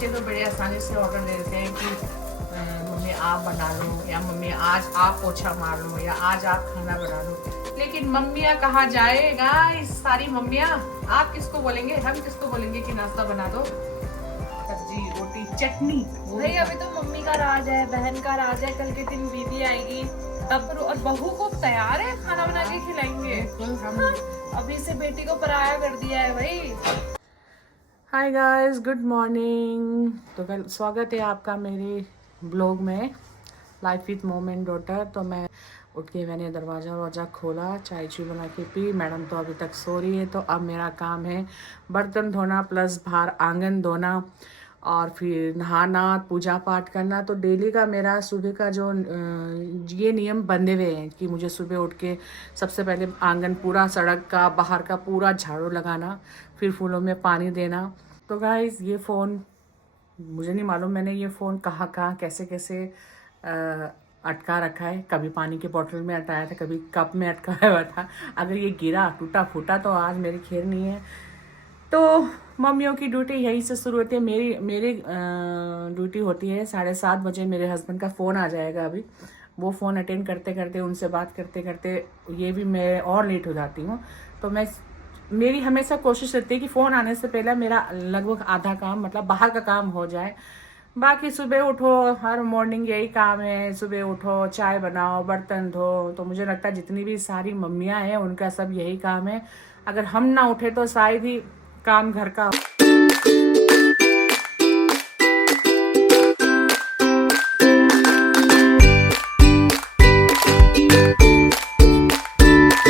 बच्चे तो बड़े आसानी से ऑर्डर दे देते हैं कि मम्मी आप बना लो, या मम्मी आज आप पोछा मार लो, या आज आप खाना बना लो। लेकिन मम्मियाँ कहाँ जाएगा, इस सारी मम्मियाँ। आप किसको बोलेंगे, हम किसको बोलेंगे कि नाश्ता बना दो, सब्जी रोटी चटनी। भाई अभी तो मम्मी का राज है, बहन का राज है, कल के दिन दीदी आएगी तब, और बहू को तैयार है खाना बना के खिलाएंगे। अभी से बेटी को पराया कर दिया है भाई। Hi guys, good morning. तो स्वागत है आपका मेरे ब्लॉग में, लाइफ विथ मोमेंट डॉटर। तो मैं उठ के मैंने दरवाज़ा खोला, चाय चू बना के पी। मैडम तो अभी तक सो रही है, तो अब मेरा काम है बर्तन धोना प्लस बाहर आंगन धोना और फिर नहाना, पूजा पाठ करना। तो डेली का मेरा सुबह का जो ये नियम बंधे हुए हैं कि मुझे सुबह उठ के सबसे पहले आंगन पूरा, सड़क का बाहर का पूरा झाड़ू लगाना, फिर फूलों में पानी देना। तो गाइस ये फ़ोन मुझे नहीं मालूम मैंने ये फ़ोन कहाँ कैसे अटका रखा है। कभी पानी के बोतल में अटकाया था, कभी कप में अटकाया हुआ था। अगर ये गिरा टूटा फूटा तो आज मेरी खैर नहीं है। तो मम्मियों की ड्यूटी यहीं से शुरू होती है। मेरी ड्यूटी होती है 7:30 बजे। मेरे हस्बैंड का फ़ोन आ जाएगा अभी। वो फ़ोन अटेंड करते करते, उनसे बात करते करते ये भी मैं और लेट हो जाती हूँ। तो मेरी हमेशा कोशिश रहती है कि फ़ोन आने से पहले मेरा लगभग आधा काम, मतलब बाहर का काम हो जाए। बाकी सुबह उठो, हर मॉर्निंग यही काम है। सुबह उठो, चाय बनाओ, बर्तन धो। तो मुझे लगता है जितनी भी सारी मम्मियाँ हैं उनका सब यही काम है। अगर हम ना उठे तो शायद ही काम घर का।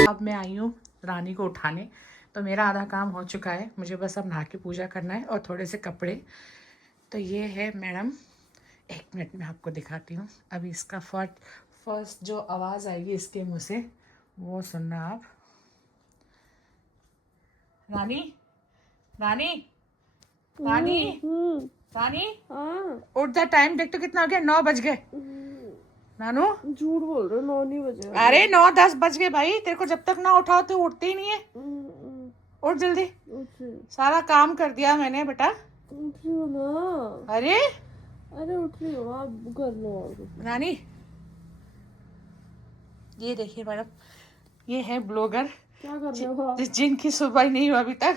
अब मैं आई हूँ रानी को उठाने, तो मेरा आधा काम हो चुका है। मुझे बस अब नहा के पूजा करना है और थोड़े से कपड़े। तो ये है मैडम, एक मिनट में आपको दिखाती हूँ। अभी इसका फर्स्ट जो आवाज़ आएगी इसके मुँह से वो सुनना आप। रानी रानी रानी रानी, उठ जा, टाइम देख तो कितना हो गया, 9 बज गए। नानू झूठ बोल रहे हो, 9 नहीं बजे। अरे 9-10 बज गए भाई। तेरे को जब तक ना उठाओ तो उठते ही नहीं है। उठ जल्दी, सारा काम कर दिया मैंने बेटा। उठ रही हो ना। अरे उठ रही हो, आप कर लो। रानी ये देखिए मैडम, ये है ब्लॉगर। क्या कर रहे हो आप? जिनकी सुबह ही नहीं हुई अभी तक,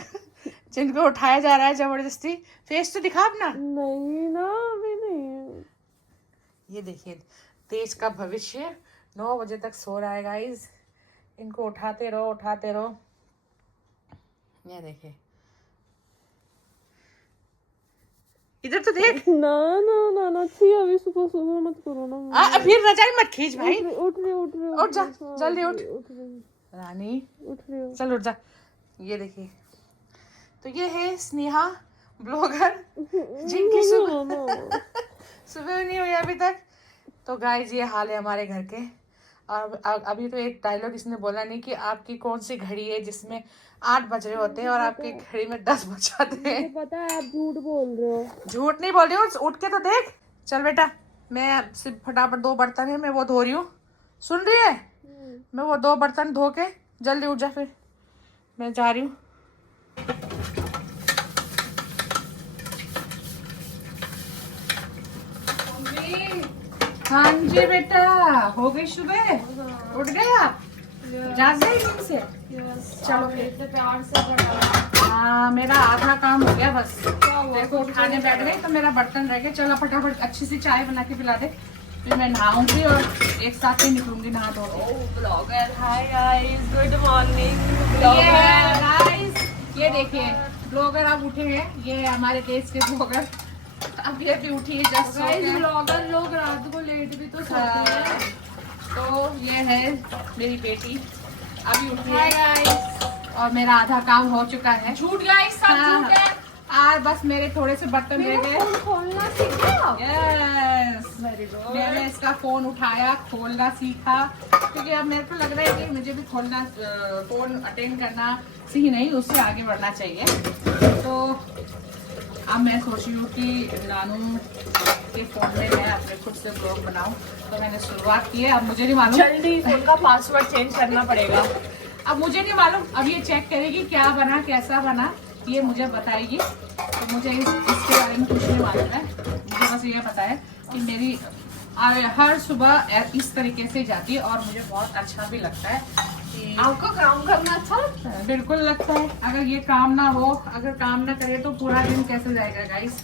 जिनको उठाया जा रहा है जबरदस्ती। फेस तो दिखा अपना। नहीं ना, अभी नहीं। ये देखिए, देश का भविष्य 9 बजे तक सो रहा है गाइस। इनको उठाते रहो उठाते रहो। ये देखिए, इधर तो देख। ना ना ना ना, छी अभी सुबह सुबह मत करो ना। फिर रजाई मत खींच भाई। उठ रही उठ जा, जल्दी उठ। रही रानी उठ रही हो। चल उठ जा। ये देखिए, तो ये है स्नेहा ब्लॉगर, जिनकी सुबह नहीं हुई अभी तक। तो गाइस ये हाल है हमारे घर के। और अभी तो एक डायलॉग इसने बोला नहीं कि आपकी कौन सी घड़ी है जिसमें 8 बज रहे होते हैं और आपकी घड़ी में 10 बज जाते हैं। पता है आप झूठ बोल रहे हो। झूठ नहीं बोल रही हूँ, उठ के तो देख। चल बेटा, मैं सिर्फ फटाफट 2 बर्तन है मैं वो धो रही हूँ। सुन रही है? मैं वो 2 बर्तन धो के जल्दी उठ जा, फिर मैं जा रही हूँ। हाँ जी बेटा, हो गई सुबह, उठ गया, जा से। चलो प्यार से बना। हाँ, मेरा आधा काम हो गया बस। देखो उठाने बैठ गए तो मेरा बर्तन रह गया। चलो फटाफट अच्छी सी चाय बना के पिला दे, फिर मैं नहाऊंगी और एक साथ ही निकलूंगी नहा धो के। Blogger, hi guys, good morning. Guys ये देखिए, ब्लॉगर अब उठे हैं। ये हमारे देश के ब्लॉगर अभी अभी उठी है जस्ट। ब्लॉगर लोग रात को लेट भी तो सोते हैं। तो ये है मेरी बेटी, अभी उठी है और मेरा आधा काम हो चुका है। झूठ गाइस, सब झूठ है। आज बस मेरे थोड़े से बर्तन रह गए। खोलना सीख गया। यस, मैंने इसका फोन उठाया, खोलना सीखा, क्योंकि अब मेरे को लग रहा है कि मुझे भी खोलना, फोन अटेंड करना ही नहीं, उससे आगे बढ़ना चाहिए। तो अब मैं सोच रही हूँ कि नानू के फोन में मैं अपने खुद से ब्लॉग बनाऊं। तो मैंने शुरुआत की है। अब मुझे नहीं मालूम, जल्दी फोन का पासवर्ड चेंज करना पड़ेगा। अब मुझे नहीं मालूम, अब ये चेक करेगी क्या बना कैसा बना। ये मुझे बताएगी। तो मुझे इसके बारे में कुछ नहीं मालूम है, मुझे बस ये पता है कि मेरी हर सुबह इस तरीके से जाती है और मुझे बहुत अच्छा भी लगता है कि आपको काम करना अच्छा लगता है? बिल्कुल लगता है। अगर ये काम ना हो, अगर काम ना करे तो पूरा दिन कैसे जाएगा गाइस।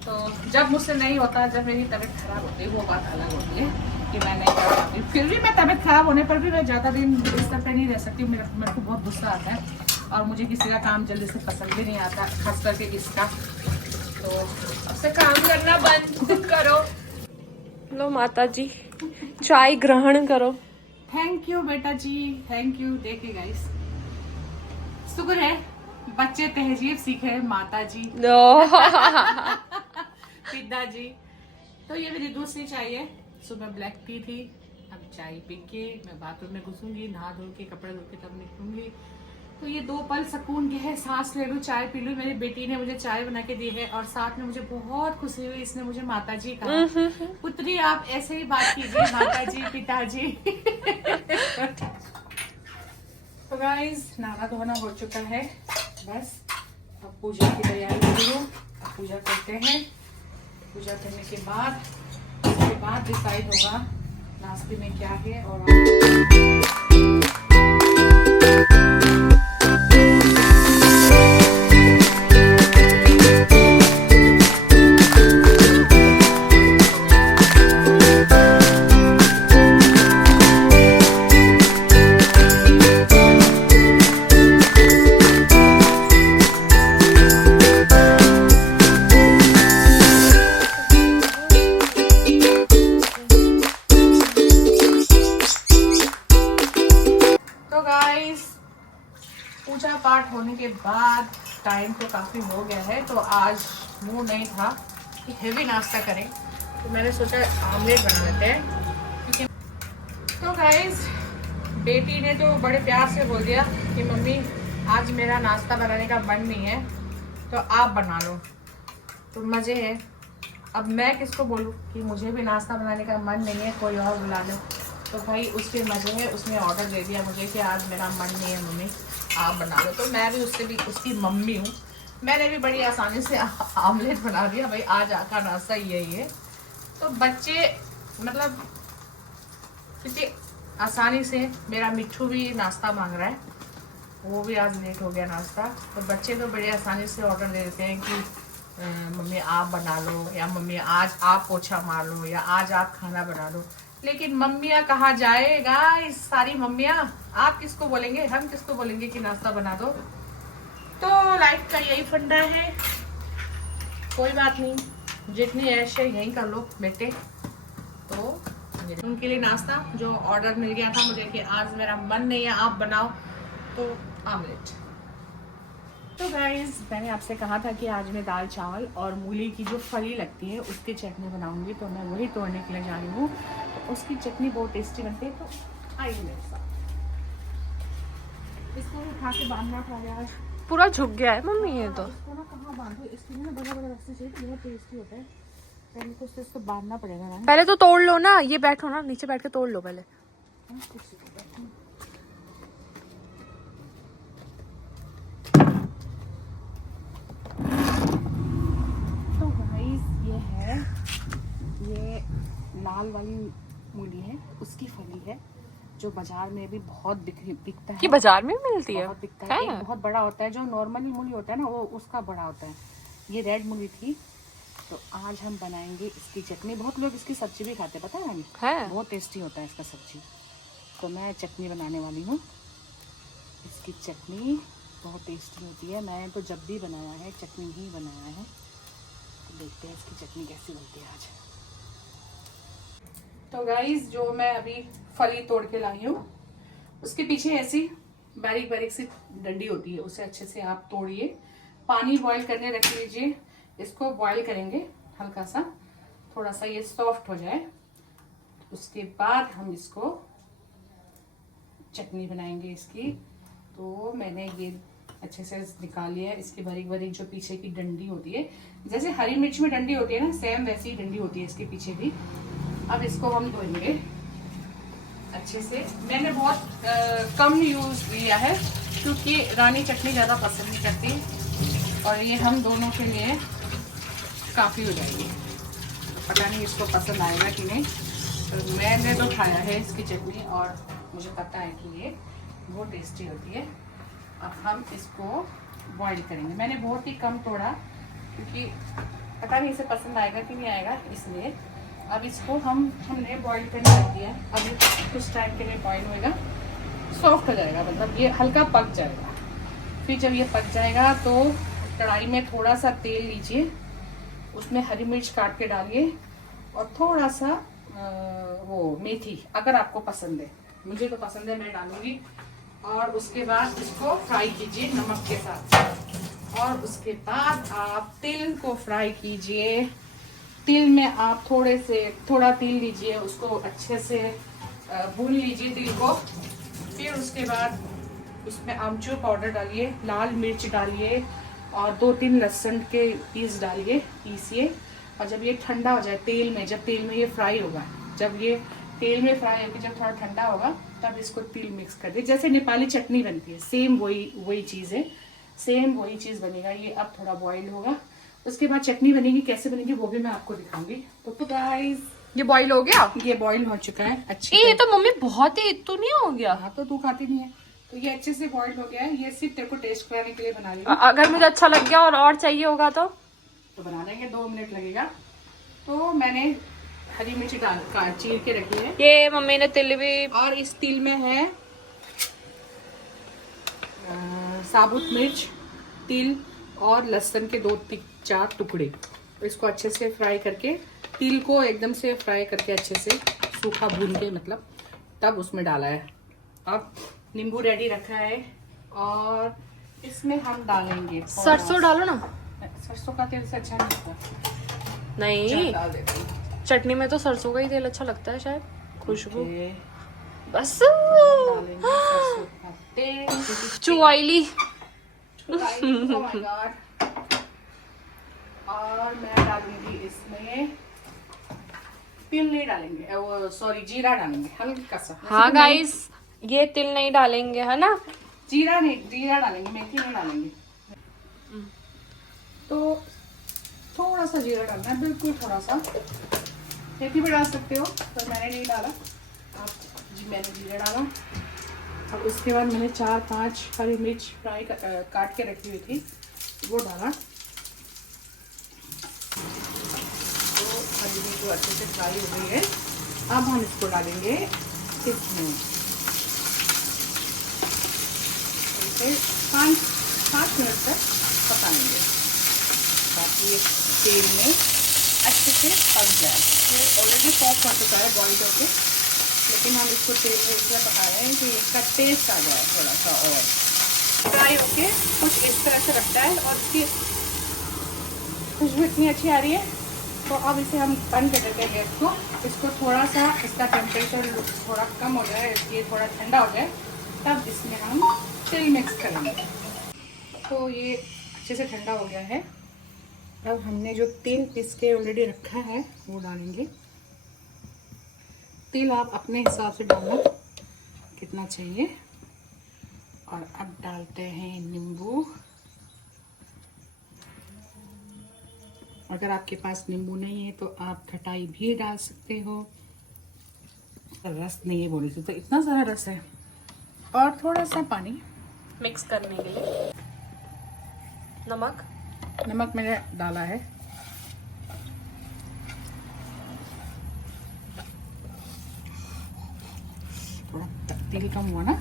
तो जब मुझसे नहीं होता, जब मेरी तबीयत खराब होती है, वो बात अलग होती है कि मैं नहीं कर पाती। फिर भी मैं तबीयत खराब होने पर भी मैं ज़्यादा दिन बिस्तर पे नहीं रह सकती। मेरे को बहुत गुस्सा आता है और मुझे किसी का काम जल्दी से पसंद भी नहीं आता, खास करके इसका। तो अब से काम करना बंद करो। लो माता जी, चाय ग्रहण करो। थैंक यू बेटा जी, थैंक यू। देखिए गाइस, शुक्र है बच्चे तहजीब सीखे माता जी पिताजी। तो ये मेरी दूसरी चाय है। सुबह ब्लैक टी थी, अब चाय पी के मैं बाथरूम में घुसूंगी, नहा धो के कपड़े धो के तब निकलूंगी। तो ये 2 पल सुकून के है, सांस ले लूं, चाय पी लूं। मेरी बेटी ने मुझे चाय बना के दी है और साथ में मुझे बहुत खुशी हुई, इसने मुझे माता जी कहा। पुत्री आप ऐसे ही बात कीजिए माता जी पिताजी। तो गाइस, नहाना धोना हो चुका है, बस अब पूजा की तैयारी करो। अब पूजा करते हैं। पूजा करने के बाद उसके बाद डिसाइड होगा नाश्ते में क्या है। और पूजा पाठ होने के बाद टाइम तो काफ़ी हो गया है, तो आज मूड नहीं था कि हेवी नाश्ता करें, तो मैंने सोचा आमलेट बना लेते हैं। तो गाइस, बेटी ने तो बड़े प्यार से बोल दिया कि मम्मी आज मेरा नाश्ता बनाने का मन नहीं है, तो आप बना लो। तो मज़े है। अब मैं किसको बोलूँ कि मुझे भी नाश्ता बनाने का मन नहीं है, कोई और बुला लो। तो भाई उसके मज़े है, उसने ऑर्डर दे दिया मुझे कि आज मेरा मन नहीं है मम्मी, आप बना लो। तो मैं भी उससे भी उसकी मम्मी हूँ, मैंने भी बड़ी आसानी से आमलेट बना दिया। भाई आज का नाश्ता यही है। तो बच्चे मतलब कितनी आसानी से, मेरा मिट्ठू भी नाश्ता मांग रहा है, वो भी आज लेट हो गया नाश्ता। तो बच्चे तो बड़ी आसानी से ऑर्डर दे देते हैं कि मम्मी आप बना लो, या मम्मी आज आप पोछा मार लो, या आज आप खाना बना लो। लेकिन मम्मियाँ कहा जाएगा, इस सारी मम्मियाँ, आप किसको बोलेंगे, हम किसको बोलेंगे कि नाश्ता बना दो। तो लाइफ का यही फंडा है, कोई बात नहीं, जितनी ऐश है यही कर लो बेटे। तो उनके लिए नाश्ता जो ऑर्डर मिल गया था मुझे कि आज मेरा मन नहीं है आप बनाओ, तो आमलेट। तो गाइज, मैंने आपसे कहा था कि आज मैं दाल चावल और मूली की जो फली लगती है उसकी चटनी बनाऊंगी, तो मैं वही तोड़ने के लिए जा रही हूँ। तो उसकी चटनी बहुत टेस्टी बनती है, तो आइए मेरे साथ। इसको उठा के बांधना पड़ेगा, पूरा झुक गया है मम्मी ये तो। इसको ना कहाँ बांधो, इसके लिए ना बड़ा बड़ा रस्सी चाहिए, बहुत टेस्टी होता है। पहले तो इसको बांधना पड़ेगा ना। पहले तो तोड़ लो ना, ये बैठो ना, नीचे बैठ के तोड़ लो पहले। तो गाइस, ये लाल वाली मूली है, उसकी फली है, जो बाजार में भी बहुत बिकता है। ये बाजार में मिलती है? बहुत बिकता है। एक बहुत बड़ा होता है, जो नॉर्मली मूली होता है ना, वो उसका बड़ा होता है। ये रेड मूली थी। तो आज हम बनाएंगे इसकी चटनी। बहुत लोग इसकी सब्जी भी खाते हैं, पता है ना, बहुत टेस्टी होता है इसका सब्जी। तो मैं चटनी बनाने वाली हूँ। इसकी चटनी बहुत टेस्टी होती है, मैंने तो जब भी बनाया है चटनी ही बनाया है। तो देखते हैं इसकी चटनी कैसी बनती है आज। तो गाइस, जो मैं अभी फली तोड़ के लाई हूँ, उसके पीछे ऐसी बारीक बारीक सी डंडी होती है, उसे अच्छे से आप तोड़िए। पानी बॉईल करने रख लीजिए। इसको बॉईल करेंगे हल्का सा, थोड़ा सा ये सॉफ्ट हो जाए, उसके बाद हम इसको चटनी बनाएंगे इसकी। तो मैंने ये अच्छे से निकाल लिया है। इसकी बारीक बारीक जो पीछे की डंडी होती है, जैसे हरी मिर्च में डंडी होती है ना, सेम वैसी डंडी होती है इसके पीछे भी। अब इसको हम धोएंगे अच्छे से। मैंने बहुत कम यूज किया है, क्योंकि रानी चटनी ज़्यादा पसंद नहीं करती, और ये हम दोनों के लिए काफ़ी हो जाएगी। पता नहीं इसको पसंद आएगा कि नहीं, तो मैंने तो खाया है इसकी चटनी और मुझे पता है कि ये बहुत टेस्टी होती है। अब हम इसको बॉईल करेंगे। मैंने बहुत ही कम तोड़ा क्योंकि पता नहीं इसे पसंद आएगा कि नहीं आएगा, इसलिए। अब इसको हमने बॉईल करने रख दिया। अब ये कुछ टाइम के लिए बॉईल होएगा, सॉफ्ट हो जाएगा, मतलब ये हल्का पक जाएगा। फिर जब ये पक जाएगा तो कढ़ाई में थोड़ा सा तेल लीजिए, उसमें हरी मिर्च काट के डालिए और थोड़ा सा वो मेथी, अगर आपको पसंद है, मुझे तो पसंद है, मैं डालूंगी। और उसके बाद इसको फ्राई कीजिए नमक के साथ। और उसके बाद आप तिल को फ्राई कीजिए। तिल में आप थोड़ा तिल लीजिए, उसको अच्छे से भून लीजिए तिल को। फिर उसके बाद उसमें आमचूर पाउडर डालिए, लाल मिर्च डालिए और 2-3 लहसुन के पीस डालिए, पीसिए। और जब ये ठंडा हो जाए तेल में, जब तेल में ये फ्राई होगा, जब ये तेल में फ्राई होकर जब थोड़ा ठंडा होगा, तब इसको तिल मिक्स कर दे। जैसे नेपाली चटनी बनती है, सेम वही चीज़ है, सेम वही चीज़ बनेगा। ये अब थोड़ा बॉईल होगा, उसके बाद चटनी बनेगी। कैसे बनेगी वो भी मैं आपको दिखाऊंगी। तो गाइस, ये बॉईल हो गया? ये बॉईल हो चुका है अच्छी। ये तो मम्मी बहुत ही तो नहीं हो गया? हाँ, तो तू खाती नहीं है, तो ये अच्छे से बॉईल हो गया है। ये सिर्फ तेरे को टेस्ट कराने के लिए बना रही हूँ। अगर मुझे अच्छा लग गया और चाहिए होगा तो बना देंगे, 2 मिनट लगेगा। तो मैंने हरी मिर्ची चीर के रखी है। ये मम्मी ने तिल भी, और इस तिल में है साबुत मिर्च, तिल और लहसुन के 2-4 टुकड़े। इसको अच्छे से फ्राई करके, तिल को एकदम से फ्राई करके अच्छे से सूखा भून के, मतलब तब उसमें डाला है। अब नींबू रेडी रखा है और इसमें हम डालेंगे सरसों डालो ना। सरसों का तेल से अच्छा नहीं होता, नहीं, डाल देते हैं। चटनी में तो सरसों का ही तेल अच्छा लगता है शायद, खुशबू। बस डालेंगे सरसों का तेल। Too oily. Oh my God. और मैं डालूंगी इसमें, तिल नहीं डालेंगे, वो सॉरी जीरा डालेंगे हल्का सा। हाँ गाइस, ये तिल नहीं डालेंगे है ना? जीरा डालेंगे, मेथी नहीं डालेंगे। तो थोड़ा सा जीरा डालना है, बिल्कुल थोड़ा सा। मेथी भी डाल सकते हो, पर मैंने नहीं डाला। मैंने जीरा डाला। और उसके बाद मैंने 4-5 हरी मिर्च फ्राई काट के रखी हुई थी, वो डाला। तो हरी मिर्च वो अच्छे से फ्राई हो गई है। अब हम इसको डालेंगे इसमें, इसे 5 मिनट तक पकाएंगे ताकि ये तेल में अच्छे से पक जाए। ये ऑलरेडी सॉफ्ट हो चुका है बॉईल करके, लेकिन हम इसको तेल में इसलिए पका रहे हैं कि इसका टेस्ट आ जाए थोड़ा सा और फ्राई होके कुछ इस तरह से रखता है। और इसकी खुशबू इतनी अच्छी आ रही है। तो अब इसे हम बंद कर देते हैं गैस को। इसको थोड़ा सा, इसका टेम्परेचर थोड़ा कम हो जाए, ये थोड़ा ठंडा हो जाए, तब इसमें हम तिल मिक्स करेंगे। तो ये अच्छे से ठंडा हो गया है। अब हमने जो तिल पीस के ऑलरेडी रखा है वो डालेंगे। तिल आप अपने हिसाब से डालना कितना चाहिए। और अब डालते हैं नींबू। अगर आपके पास नींबू नहीं है तो आप खटाई भी डाल सकते हो। रस नहीं है बोले तो इतना सारा रस है। और थोड़ा सा पानी मिक्स करने के लिए। नमक मैंने डाला है। थोड़ा तिल कम हुआ ना?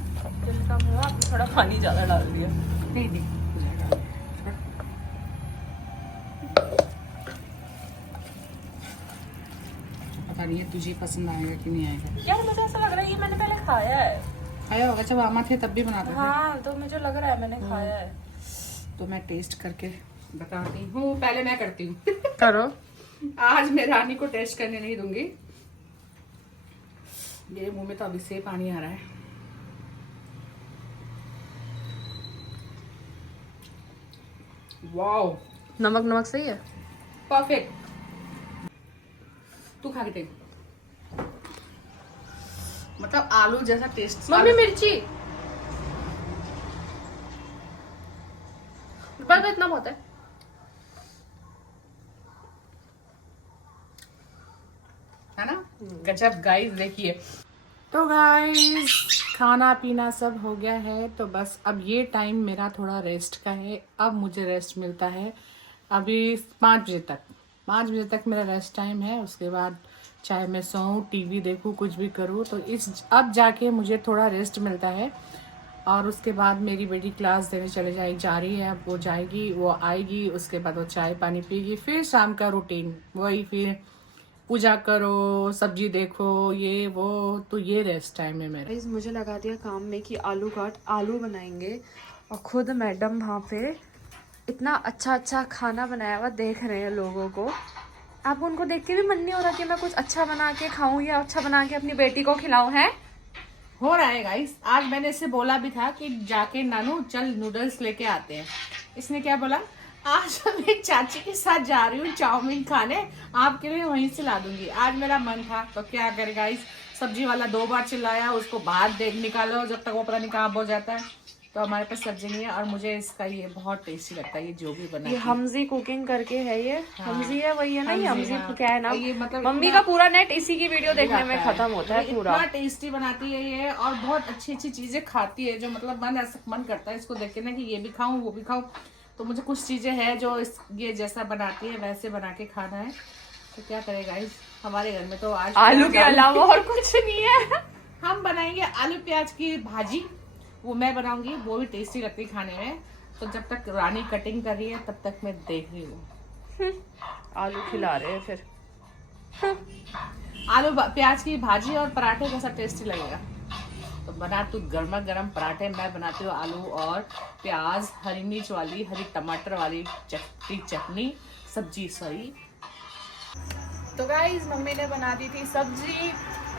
तिल कम हुआ, आपने थोड़ा पानी ज़्यादा डाल दिया। नहीं हो जाएगा। पता नहीं है तुझे पसंद आएगा कि नहीं आएगा। यार मुझे ऐसा लग रहा है ये मैंने पहले खाया है। खाया होगा, जब आमा थे तब भी बनाते थे। हाँ, तो मुझे लग रहा है मैंने खाया है। तो मैं टेस्ट करके बताती हूँ। पहले मैं करती हूँ। करो। आज मैं रानी को टेस्ट करने नहीं दूंगी। मेरे मुंह में तो अभी से पानी आ रहा है। वाओ, नमक सही है, परफेक्ट। तू खा के देख, मतलब आलू जैसा टेस्ट। मम्मी मिर्ची बस इतना बहुत है। ना गजब गाइस। देखिए तो गाइस खाना पीना सब हो गया है, तो बस अब ये टाइम मेरा थोड़ा रेस्ट का है। अब मुझे रेस्ट मिलता है अभी 5 बजे तक मेरा रेस्ट टाइम है। उसके बाद चाहे मैं सोऊं, टीवी देखूं, कुछ भी करूं, तो इस अब जाके मुझे थोड़ा रेस्ट मिलता है। और उसके बाद मेरी बेटी क्लास देने जा रही है। अब वो जाएगी, वो आएगी, उसके बाद वो चाय पानी पीगी, फिर शाम का रूटीन वही, फिर पूजा करो, सब्जी देखो, ये वो। तो ये रेस्ट टाइम है मेरा। गाइस मुझे लगा दिया काम में कि आलू बनाएंगे, और खुद मैडम वहाँ पे इतना अच्छा खाना बनाया हुआ देख रहे हैं लोगों को। आप उनको देख के भी मन नहीं हो रहा कि मैं कुछ अच्छा बना के खाऊं या अच्छा बना के अपनी बेटी को खिलाऊं? है हो रहा है गाइस। आज मैंने इसे बोला भी था कि जाके नानू चल नूडल्स लेके आते हैं। इसने क्या बोला, आज मैं चाची के साथ जा रही हूँ चाउमीन खाने, आपके लिए वहीं से ला दूंगी। आज मेरा मन था तो क्या करे गाइस, सब्जी वाला 2 बार चिल्लाया, उसको बाहर देख निकालो जब तक वो पता नहीं कहाँ हो जाता है। तो हमारे पास सब्जी नहीं है, और मुझे इसका ये बहुत टेस्टी लगता है, ये जो भी बना। ये हमजी कुकिंग करके है, ये हमजी है, वही है ना? ये हमजी हाँ। क्या है ना, ये मतलब मम्मी का पूरा नेट इसी की वीडियो देखने में खत्म होता है पूरा। इतना टेस्टी बनाती है ये, और बहुत अच्छी चीजें खाती है, जो मतलब मन करता है इसको देख के ना कि ये भी खाऊं वो भी खाऊं। तो मुझे कुछ चीजें हैं जो ये जैसा बनाती है वैसे बना के खाना है। तो क्या करें गाइस, हमारे घर में तो आज आलू के अलावा और कुछ नहीं है। हम बनाएंगे आलू प्याज की भाजी, वो मैं बनाऊंगी, वो भी टेस्टी लगती है खाने में। तो जब तक रानी कटिंग कर रही है तब तक मैं देख रही हूँ। आलू खिला रहे हैं फिर। आलू प्याज की भाजी और पराठे कैसा टेस्टी लगेगा। तो बना तू गर्मा गर्म पराठे, मैं बनाती हूँ आलू और प्याज, हरी मिर्च वाली, हरी टमाटर वाली चटनी सब्जी सॉरी। तो गाइस मम्मी ने बना दी थी सब्जी,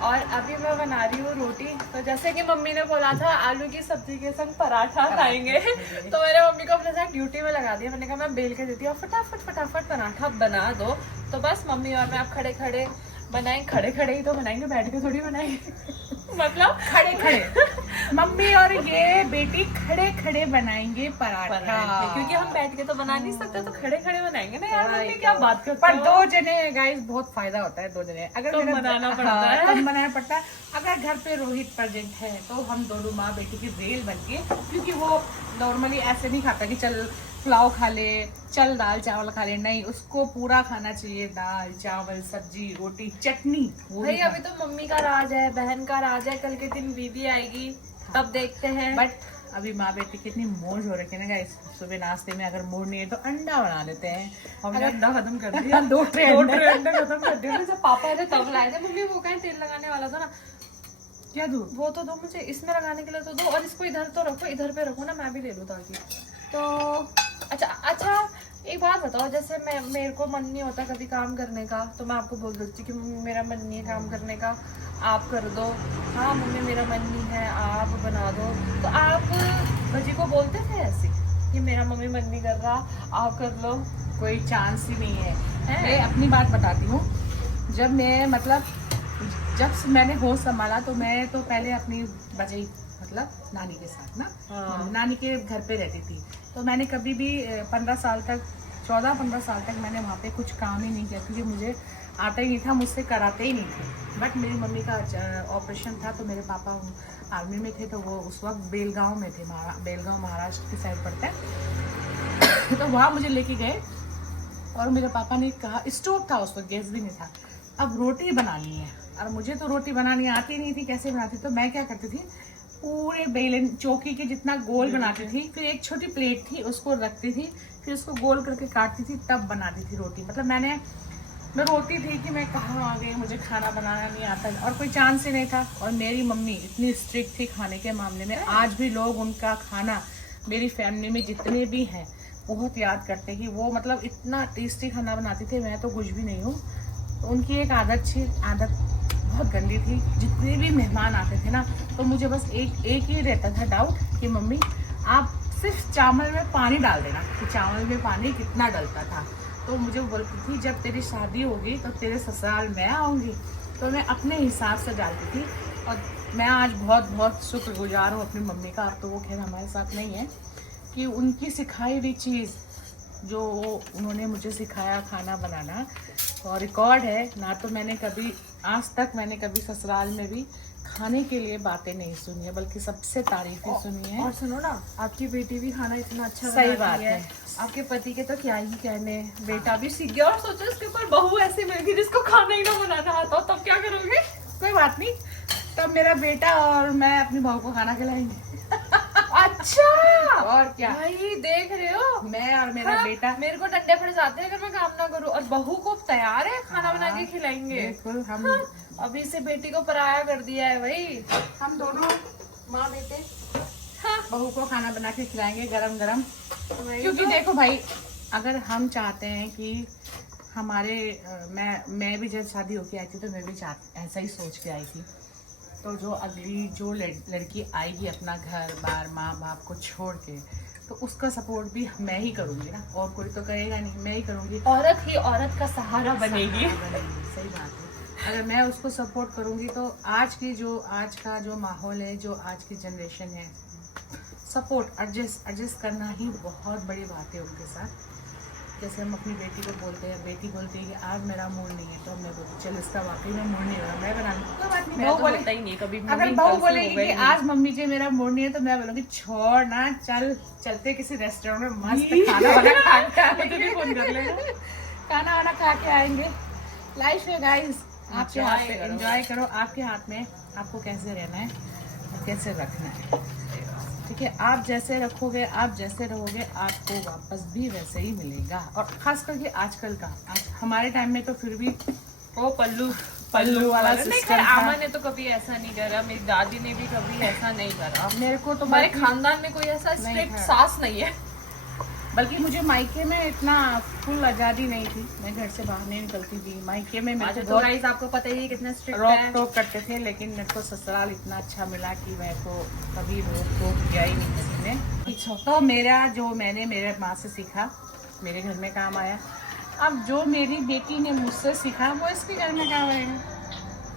और अभी मैं बना रही हूँ रोटी। तो जैसे कि मम्मी ने बोला था आलू की सब्जी के संग पराठा खाएंगे, तो मैंने मम्मी को अपने साथ ड्यूटी में लगा दिया। मैंने कहा मैं बेल के देती हूँ, फटाफट पराठा बना दो। तो बस मम्मी और मैं अब खड़े खड़े ही तो बनाएंगे, बैठ के थोड़ी बनाएंगे। मतलब खड़े मम्मी और ये बेटी खड़े बनाएंगे पराठा, क्योंकि हम बैठ के तो बना नहीं सकते, तो खड़े बनाएंगे ना यार। मम्मी क्या बात करते पर 2 जने गाइस बहुत फायदा होता है, 2 जने अगर तो बनाना पड़ता है। तो बनाना पड़ता है। अगर घर पे रोहित प्रेजेंट है तो हम दोनों माँ बेटी की रेल बनके, क्योंकि वो नॉर्मली ऐसे नहीं खाता कि चल पुलाव खा ले, चल दाल चावल खा ले, नहीं, उसको पूरा खाना चाहिए, दाल चावल सब्जी रोटी चटनी। भाई अभी तो मम्मी का राज है, बहन का राज है, कल के दिन दीदी आएगी तब देखते हैं। बट अभी माँ बेटी कितनी मौज हो रखी है ना गाइस। सुबह नाश्ते में अगर मूड नहीं है तो अंडा बना लेते हैं। हमने अंडा खत्म कर दिया। 2 ट्रे अंडा खत्म कर दिया। जब पापा आए थे तब लाए थे। मम्मी वो कहीं तेल लगाने वाला था ना, क्या दूँ वो तो दो मुझे, इसमें लगाने के लिए तो दो, और इसको इधर तो रखो, इधर पे रखो ना, मैं भी ले लूँ ताकि। तो अच्छा एक बात बताओ, जैसे मेरे को मन नहीं होता कभी काम करने का, तो मैं आपको बोल देती कि मेरा मन नहीं है काम करने का, आप कर दो। हाँ मम्मी मेरा मन नहीं है, आप बना दो। तो आप भजी को बोलते थे ऐसे कि मेरा मम्मी मन नहीं कर रहा, आप कर लो? कोई चांस ही नहीं है। मैं अपनी बात बताती हूँ। जब मैंने होश संभाला तो मैं तो पहले अपनी बजाई मतलब नानी के साथ ना, नानी के घर पे रहती थी। तो मैंने कभी भी 14-15 साल तक मैंने वहाँ पे कुछ काम ही नहीं किया, क्योंकि मुझे आता ही नहीं था, मुझसे कराते ही नहीं थे। बट मेरी मम्मी का ऑपरेशन था, तो मेरे पापा आर्मी में थे, तो वो उस वक्त बेलगांव में थे, बेलगांव महाराष्ट्र की साइड पड़ता है। तो वहाँ मुझे लेके गए, और मेरे पापा ने कहा, स्टोव था उस वक्त, गैस भी नहीं था, अब रोटी बनानी है। और मुझे तो रोटी बनानी आती नहीं थी, कैसे बनाती, तो मैं क्या करती थी, पूरे बेलन चौकी के जितना गोल बनाती थी, फिर एक छोटी प्लेट थी उसको रखती थी, फिर उसको गोल करके काटती थी, तब बनाती थी रोटी। मतलब मैं रोती थी कि मैं कहाँ आ गई, मुझे खाना बनाना नहीं आता, और कोई चांस ही नहीं था। और मेरी मम्मी इतनी स्ट्रिक्ट थी खाने के मामले में, आज भी लोग उनका खाना, मेरी फैमिली में जितने भी हैं, बहुत याद करते कि वो मतलब इतना टेस्टी खाना बनाती थी। मैं तो कुछ भी नहीं हूँ। तो उनकी एक आदत बहुत गंदी थी। जितने भी मेहमान आते थे ना, तो मुझे बस एक ही रहता था डाउट कि मम्मी आप सिर्फ चावल में पानी डाल देना, कि चावल में पानी कितना डलता था। तो मुझे बोलती थी जब तेरी शादी होगी तो तेरे ससुराल मैं आऊँगी, तो मैं अपने हिसाब से डालती थी। और मैं आज बहुत बहुत शुक्रगुजार हूँ अपनी मम्मी का। अब तो वो खैर हमारे साथ नहीं है, कि उनकी सिखाई हुई चीज़ जो उन्होंने मुझे सिखाया खाना बनाना, और रिकॉर्ड है ना। तो मैंने कभी आज तक मैंने कभी ससुराल में भी खाने के लिए बातें नहीं सुनी है, बल्कि सबसे तारीफें सुनी है। और सुनो ना, आपकी बेटी भी खाना इतना अच्छा सही बनाती बात है। है। आपके पति के तो क्या ही कहने, बेटा भी सीख गया। और सोचो इसके ऊपर बहू ऐसी मिलेगी जिसको खाना ही ना बनाना आता हो, तब क्या करोगे? कोई बात नहीं, तब मेरा बेटा और मैं अपनी बहू को खाना खिलाएंगे। अच्छा, और क्या, भाई देख रहे हो, मैं और मेरा हाँ, बेटा मेरे को डंडे पड़ जाते हैं अगर मैं काम ना करूँ, और बहू को तैयार है खाना बना के खिलाएंगे। बिल्कुल। हम अभी से बेटी को पराया कर दिया है भाई। हम दोनों माँ बेटे बहू को खाना बना के खिलाएंगे गरम गरम। क्योंकि देखो भाई, अगर हम चाहते हैं कि हमारे मैं भी जब शादी होके आई थी तो मैं भी ऐसा ही सोच के आई थी। तो जो अगली जो लड़की आएगी अपना घर बार माँ बाप को छोड़ के, तो उसका सपोर्ट भी मैं ही करूँगी ना, और कोई तो करेगा नहीं, मैं ही करूँगी। औरत ही औरत का सहारा बनेगी। सही बात है। अगर मैं उसको सपोर्ट करूँगी तो आज का जो माहौल है, जो आज की जनरेशन है, सपोर्ट एडजस्ट करना ही बहुत बड़ी बात है उनके साथ। जैसे हम अपनी बेटी को बोलते हैं, बेटी बोलती है कि आज मेरा मूड नहीं है, तो मैं बोलती चल इसका वाकई में मूड नहीं हो रहा, मैं बना लूँ, कोई बात नहीं। बहू बोले ही नहीं कभी, अगर बहू बोलेगी कि आज मम्मी जी मेरा मूड नहीं है, तो मैं बोलूँगी छोड़ ना, चलते किसी रेस्टोरेंट में मस्त खाना वाना खा के आएंगे। फोन कर लेना, खाना वाना खा के आएंगे। लाइफ है गाइस, आपके हाथ में, एंजॉय करो। आपके हाथ में आपको कैसे रहना है और कैसे रखना है, ठीक है। आप जैसे रखोगे, आप जैसे रहोगे, आपको वापस भी वैसे ही मिलेगा। और खास करके आजकल का, आज हमारे टाइम में तो फिर भी वो पल्लू वाला नहीं, सिस्टम खैर था। आमा ने तो कभी ऐसा नहीं करा, मेरी दादी ने भी कभी ऐसा नहीं करा। मेरे को तो हमारे खानदान में कोई ऐसा नहीं स्ट्रिक्ट है। सास नहीं है। बल्कि मुझे मायके में इतना फुल आज़ादी नहीं थी, मैं घर से बाहर नहीं निकलती थी। मायके में मेरे को तो बहुत गाइस आपको पता ही है कितना स्ट्रिक्ट रोक है। टोक करते थे, लेकिन मेरे को ससुराल इतना अच्छा मिला कि मेरे को कभी रोक टोक किया ही नहीं किसी ने। तो मैंने मेरे माँ से सीखा, मेरे घर में काम आया। अब जो मेरी बेटी ने मुझसे सीखा वो इसके घर में काम आएगा।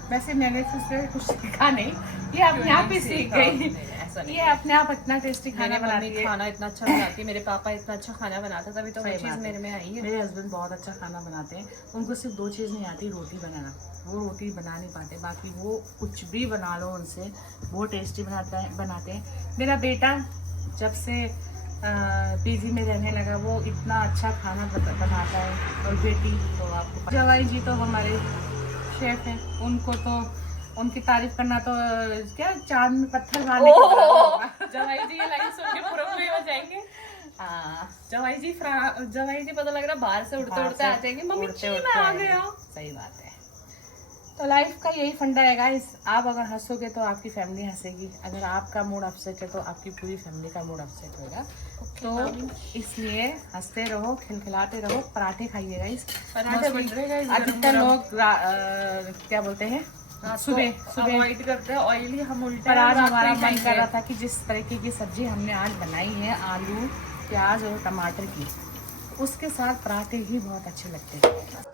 वैसे मैंने उससे कुछ सीखा नहीं, ये अपने आप ही सीख गई। ये अपने आप इतना टेस्टी खाना बनाती है। खाना इतना अच्छा बनाती है, मेरे पापा इतना अच्छा खाना बनाते, तभी तो वो सही चीज बात है। मेरे में आई है। मेरे हस्बैंड बहुत अच्छा खाना बनाते हैं। उनको सिर्फ 2 चीज़ नहीं आती, रोटी बनाना। वो रोटी बना नहीं पाते, बाकी वो कुछ भी बना लो उनसे, वो टेस्टी बनाते हैं। मेरा बेटा जब से पीजी में रहने लगा, वो इतना अच्छा खाना बनाता है। और बेटी तो आपको जवाई जी तो हमारे शेफ हैं, उनको तो उनकी तारीफ करना तो क्या चांद में पत्थर मारने के बराबर होगा। जवाई जी ये लाइन सुन के पूरा में हो जाएंगे। जवाई जी पता लग रहा बाहर से उड़ते उड़ते आ जाएंगे, मम्मी जी मैं आ गया। सही बात है। तो लाइफ का यही फंडा है गाइस, आप अगर हंसोगे तो आपकी फैमिली हंसेगी, अगर आपका मूड अपसेट है तो आपकी पूरी फैमिली का मूड अपसेट होगा। तो इसलिए हंसते रहो, खिलखिलाते रहो। पराठे खाइए गाइस, पराठे बन रहे हैं guys, अधिकतर लोग क्या बोलते हैं, सुबह अवॉइड करते हैं ऑयली, हम उल्टे पर आज रात को हमारा ही मन खाएंगे। कर रहा था कि जिस तरीके की सब्जी हमने आज बनाई है, आलू प्याज और टमाटर की, उसके साथ पराठे ही बहुत अच्छे लगते हैं।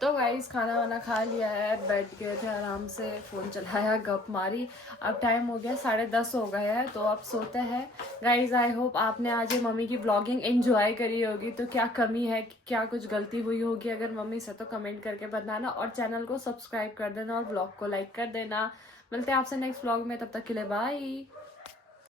तो गाइस खाना वाना खा लिया है, बैठ गए थे आराम से, फ़ोन चलाया, गप मारी। अब टाइम हो गया 10:30 हो गया है, तो अब सोते हैं। गाइस आई होप आपने आज ये मम्मी की ब्लॉगिंग एंजॉय करी होगी। तो क्या कमी है, क्या कुछ गलती हुई होगी अगर मम्मी से, तो कमेंट करके बताना, और चैनल को सब्सक्राइब कर देना और ब्लॉग को लाइक कर देना। मिलते हैं आपसे नेक्स्ट ब्लॉग में, तब तक के लिए बाय।